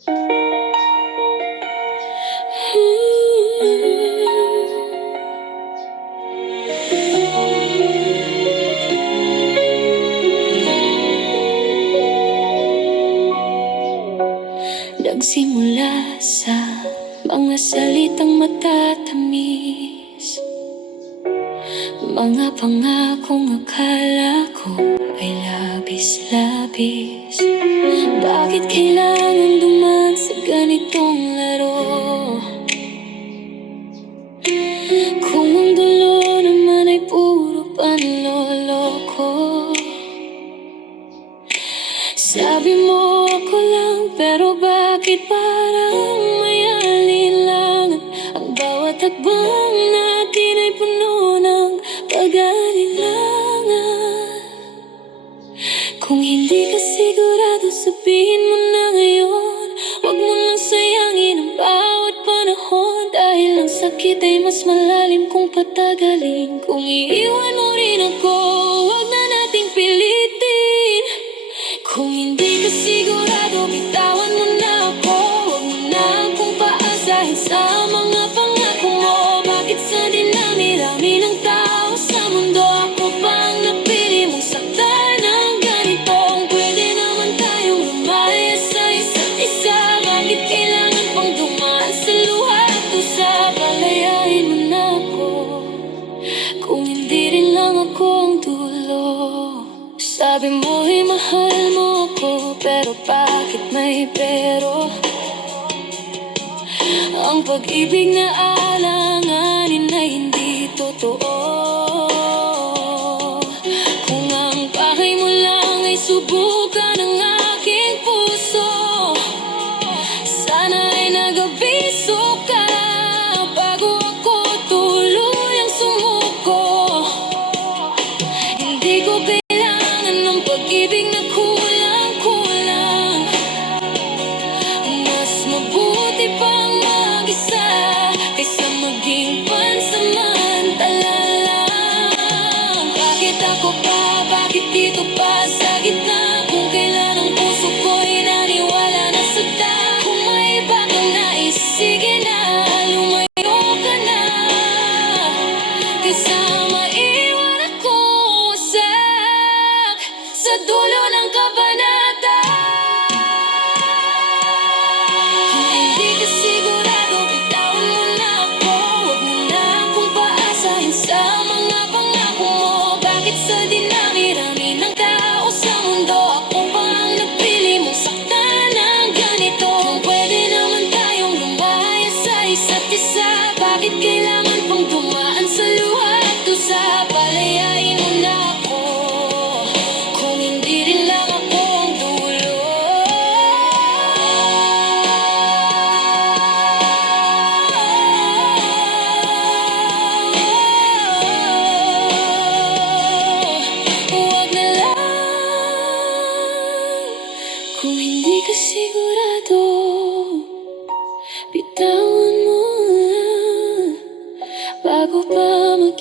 Nagsimula sa mga salitang matatamis, mga pangakong akala ko ay labis-labis. Bakit kailangan dumaan sa ganitong laro? Kung ang dulo naman ay puro panloloko. Sabi mo ako lang, pero bakit parang may alinlangan? Ang bawat hakbang natin ay puno ng pag-alinlangan. Kung hindi ka sigurado, sabihin mo na ngayon. Huwag mo nang sayangin ang bawat panahon, dahil ang sakit ay mas malalim kung patagalin. Kung iiwan mo rin ako, huwag na nating pilitin. Kung hindi ka sigurado, bitawan mo na ako. Huwag mo na akong paasahin sa mga pangako mo. Bakit sa dinami-rami ng tao sa mundo, ako pang napili mong saktan ng ganito? Kung pwede naman tayong lumaya sa isa't isa, bakit kailangan pang dumaan sa luha at usa? Palayain mo na ako, kung hindi rin lang ako ang dulo. Sabi mo ay mahal mo ko, pero bakit may pero? Ang pag-ibig na alanganin ay hindi totoo. Kung ang bahay mo lang ay subukan ng aking puso, sana ay nag-abiso ka bago ako tuluyang sumuko. Hindi ko pag-ibig na kulang-kulang. Mas mabuti pang mag-isa kaysa maging pansamantala lang. Bakit ako pa? Bakit dito pa sa gitna? Kung kailan ang puso ko'y naniwala na sagda. Kung may iba kang nais, sige na, lumayo ka na, kaysa maiwan ako sa dulo ng kabanata. Kung hindi ka sigurado, bitawan mo na ako. Huwag mo na akong paasahin sa mga pangako mo. Bakit sa dinami-rami ng tao sa mundo, ako pa ang nagpili mong saktan ng ganito? Kung pwede naman tayong lumaya sa isa't isa, bakit kailangan pang dumaan sa luha at usa? Palayain mo na ako, kung hindi rin lang ako ang dulo. Huwag na lang. Kung hindi ka sigurado, bitawan mo na bago pa mag